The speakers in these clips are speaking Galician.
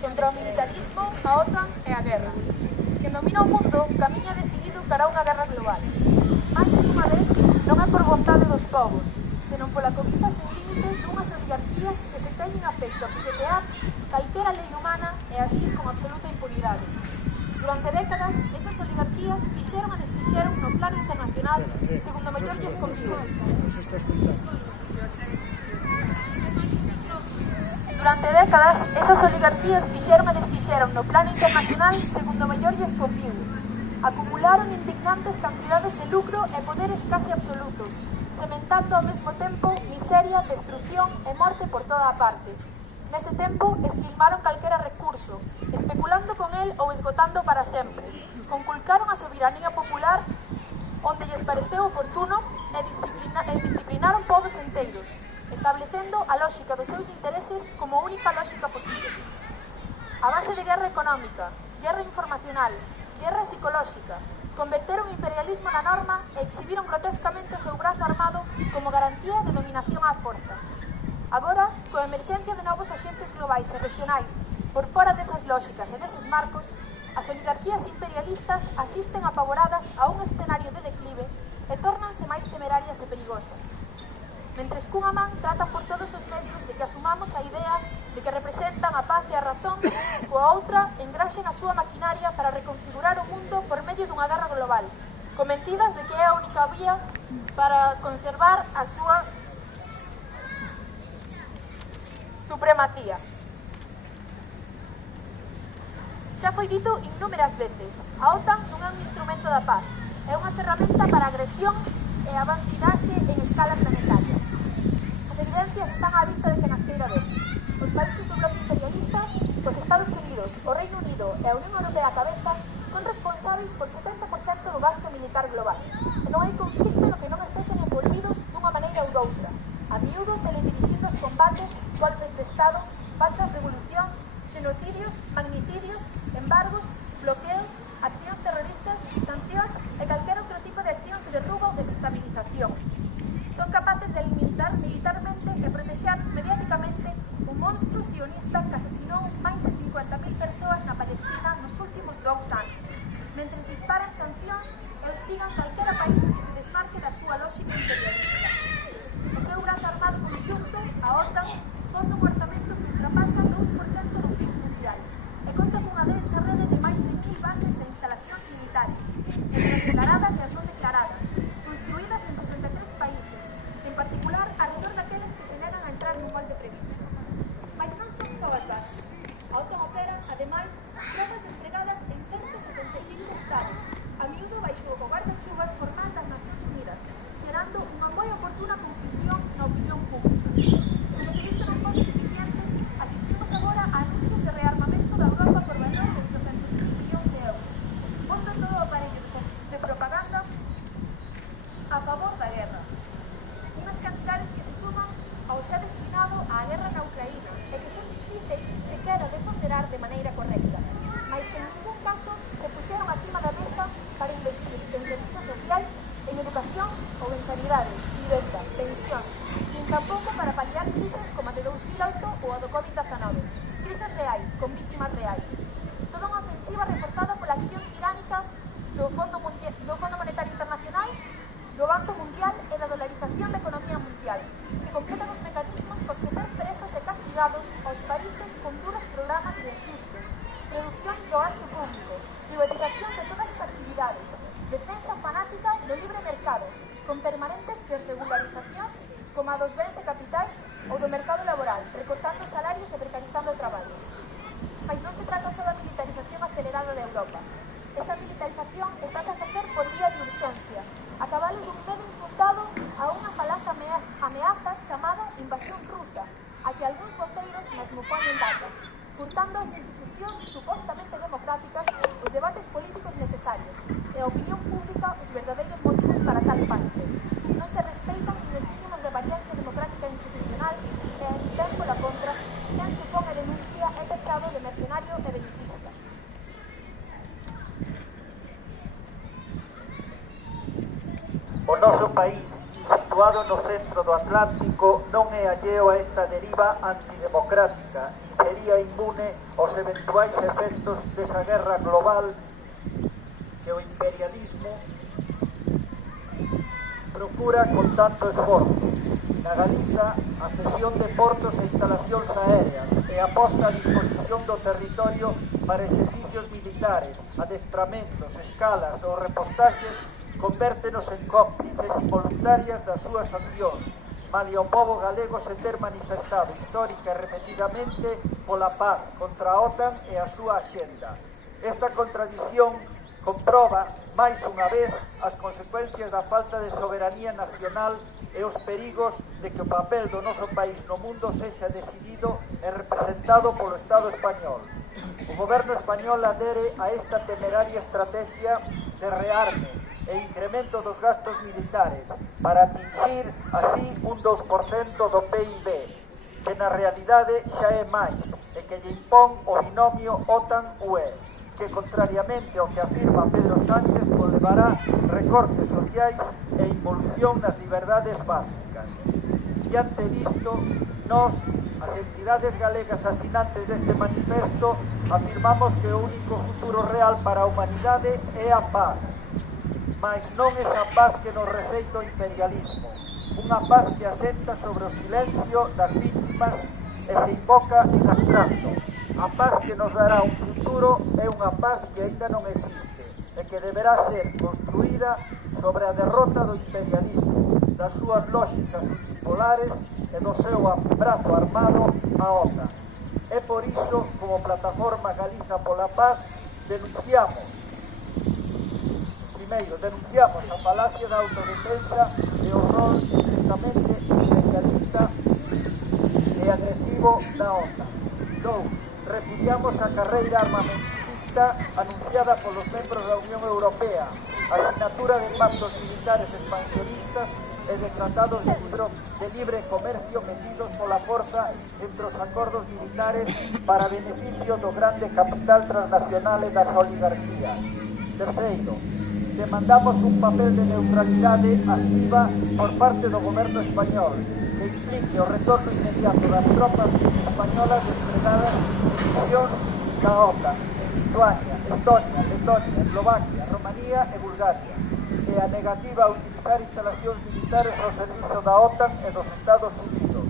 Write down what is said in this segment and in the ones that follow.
Contra o militarismo, a OTAN e a guerra. Quen domina o mundo camiña decidido cara a unha guerra global. Mais unha vez, non é por vontade dos povos, senón pola cobiza sen límite dunhas oligarquías que se teñen afecto a pisotear calquera lei humana e agir con absoluta impunidade. Durante décadas, esas oligarquías fixeron e desfixeron no plano internacional segundo mellor lles convive. Durante décadas, esas oligarquías fixeron e desfixeron no plano internacional segundo mellor lles convive. Acumularon indignantes cantidades de lucro e poderes casi absolutos, sementando ao mesmo tempo miseria, destrucción e morte por toda a parte. Nese tempo, esquilmaron calquera recurso, especulando con el ou esgotando para sempre. Conculcaron a soberanía popular onde lles pareceu oportuno e disciplinaron povos enteiros, establecendo a lógica dos seus intereses como única lógica posible. A base de guerra económica, guerra informacional, guerra psicolóxica, converteron o imperialismo na norma e exhibiron grotescamente o seu brazo armado como garantía de dominación á forza. Agora, coa emerxencia de novos axentes globais e regionais por fora desas lógicas e deses marcos, as oligarquías imperialistas asisten apavoradas a un escenario de declive e tórnanse máis temerarias e perigosas. Mentres cunha man tratan por todos os medios de que asumamos a idea de que representan a paz e a razón, coa outra engraxen a súa maquinaria para reconfigurar o mundo por medio dunha guerra global, convencidas de que é a única vía para conservar a súa supremacía. Xa foi dito innúmeras veces, a OTAN non é un instrumento da paz, é unha ferramenta para a agresión e a bandidaxe en escala planetaria. As evidencias están á vista de que nas queira ver. Os países do bloque imperialista, os Estados Unidos, o Reino Unido e a Unión Europea a cabeza, son responsáveis por 70% do gasto militar global. E non hai conflicto no que non estexen envolvidos dunha maneira ou doutra. A miúdo teledirixindo os combates, golpes de Estado, falsas revolucións, xenocidios, magnicidios, embargos, bloqueos, accións terroristas, sancións e calquera outro tipo de accións de derrubo ou desestabilización. Son capaces de eliminar militarmente e protexer mediáticamente un monstro sionista que asesinou máis de 50.000 persoas na Palestina nos últimos 2 anos, mentres disparan sancións e hostigan calquera país que se desmarque da súa lógica imperialista. O seu brazo armado conxunto, a OTAN, dispón dun orzamento que ultrapasa 2% do PIB mundial e conta cunha densa rede de máis de 1.000 bases e instalacións militares, entre as declaradas e as non declaradas, construídas en 63 países, en particular alrededor daqueles que se negan a entrar no molde previsto. Mais non son só as bases. A OTAN opera, ademais, tropas despregadas en 165 estados, a miúdo baixo o guarda-chuvas formal das Nacións Unidas, xerando unha moi oportuna confusión na opinión pública. Como se isto non fosse suficiente, asistimos agora a anuncios de rearmamento da Europa por valor de 800.000 millóns de euros, pondo todo o aparello de propaganda a favor da guerra. Unhas cantidades que se suman ao xa destinado á guerra na Ucraína e que son difíceis sequera de ponderar de maneira correcta, mais que en ningún caso se puxeron acima da mesa para investir en servizos sociais, en educación ou en sanidade, vivenda, pensións, nin tampouco para paliar crises como a de 2008 ou a do COVID-19, crises reais, con víctimas reais. Toda unha ofensiva reforzada pola acción tiránica do Fondo Monetario Internacional, do Banco Mundial e da dolarización da economía mundial, como a dos bens e capitais ou do mercado laboral, recortando salarios e precarizando o traballo. Mas non se trata só da militarización acelerada de Europa. Esa militarización estáse a facer por vía de urxencia, a cabalo dun medo infundado a unha falaz ameaza chamada invasión rusa, a que algúns voceiros mesmo poñen data, furtando as institucións supostamente democráticas os debates políticos necesarios e a opinión pública os verdadeiros motivos para tal pánico. Non se respeitan ni os mínimos de variancia democrática e institucional e, en tempo la contra, quen supón a denuncia é tachado de mercenario e belicista. O noso país, situado no centro do Atlántico, non é alleo a esta deriva antidemocrática, nin sería inmune aos eventuais efectos desa guerra global que o imperialismo procura con tanto esforzo. Na Galiza, a cesión de portos e instalacións aéreas e a posta a disposición do territorio para exercicios militares, adestramentos, escalas ou repostaxes convértenos en cómplices involuntarias das súas accións, malia o pobo galego se ter manifestado histórica e repetidamente pola paz contra a OTAN e a súa axenda. Esta contradición comproba, máis unha vez, as consecuencias da falta de soberanía nacional e os perigos de que o papel do noso país no mundo sexa decidido e representado polo Estado español. O goberno español adere a esta temeraria estrategia de rearme e incremento dos gastos militares para atingir así un 2% do PIB, que na realidade xa é máis e que lle impón o binomio OTAN-UE, que contrariamente ao que afirma Pedro Sánchez conlevará recortes sociais e involución nas liberdades básicas. Diante disto, nós, as entidades galegas asinantes deste manifesto, afirmamos que o único futuro real para a humanidade é a paz, mas non esa paz que nos receita o imperialismo, unha paz que asenta sobre o silencio das víctimas e se invoca en abstracto. A paz que nos dará un futuro é unha paz que aínda non existe e que deberá ser construída sobre a derrota do imperialismo, das súas lógicas unipolares e do seu brazo armado a OTAN. É por iso, como Plataforma Galiza pola Paz, denunciamos a falacia da autodefensa e o rol directamente imperialista e agresivo da OTAN. 2. Repudiamos a carreira armamentista anunciada polos membros da Unión Europea, a asignatura de pactos militares expansionistas e de tratados de libre comercio metidos pola forza entre os acordos militares para beneficio do grande capital transnacional e das oligarquías. Terceiro, demandamos un papel de neutralidade activa por parte do goberno español que implique o retorno inmediato das tropas españolas desplegadas en misións da OTAN en Lituania, Estonia, Letonia, Eslovaquia, Romanía e Bulgaria, e a negativa a utilizar instalacións militares ao servizo da OTAN e dos Estados Unidos.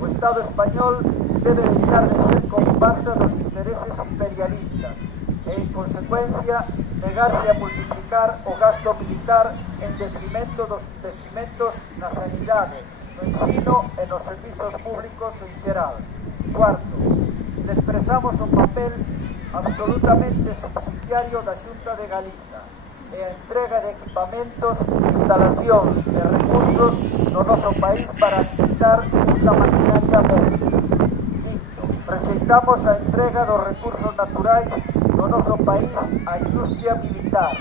O Estado español debe deixar de ser comparsa dos intereses imperialistas e, en consecuencia, negarse a multiplicar o gasto militar en detrimento dos investimentos na sanidade, no ensino e nos servizos públicos en xeral. Cuarto, desprezamos o papel absolutamente subsidiario da Xunta de Galiza e a entrega de equipamentos, instalacións e recursos no noso país para alimentar esta maquinaria bélica. Quinto, rexeitamos a entrega dos recursos naturais no noso país á industria militar,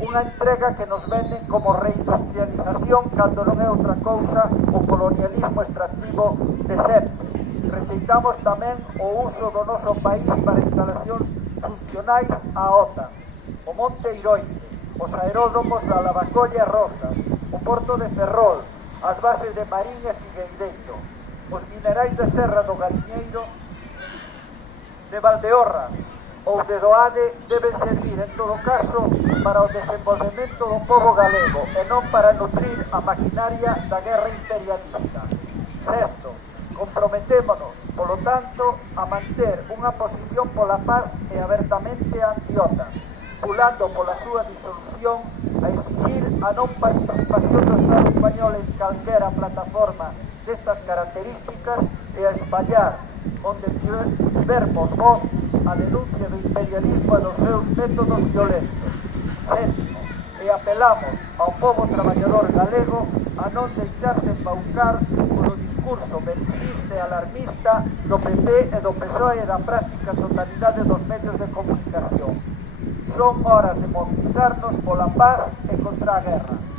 unha entrega que nos venden como reindustrialización cando non é outra cousa o colonialismo extractivo de sempre. Rexeitamos tamén o uso do noso país para instalacións funcionais á OTAN, o Monte Iroite, os aeródromos da Lavacolla e Rozas, o porto de Ferrol, as bases de Marín e Figueiredo, os minerais de Serra do Galiñeiro, de Valdeorras ou de Doade deben servir, en todo caso, para o desenvolvemento do pobo galego e non para nutrir a maquinaria da guerra imperialista. Sexto, comprometémonos, polo tanto, a manter unha posición pola paz e abertamente anti-OTAN, pulando pola súa disolución, a exigir a non participación do Estado español en calquera plataforma destas características e a espallar onde tivermos voz a denuncia do imperialismo e dos seus métodos violentos. Sétimo, e apelamos ao povo traballador galego a non deixarse embaucar polo discurso mentirista e alarmista do PP e do PSOE e da práctica totalidade dos medios de comunicación. Son horas de mobilizarnos pola paz e contra a guerra.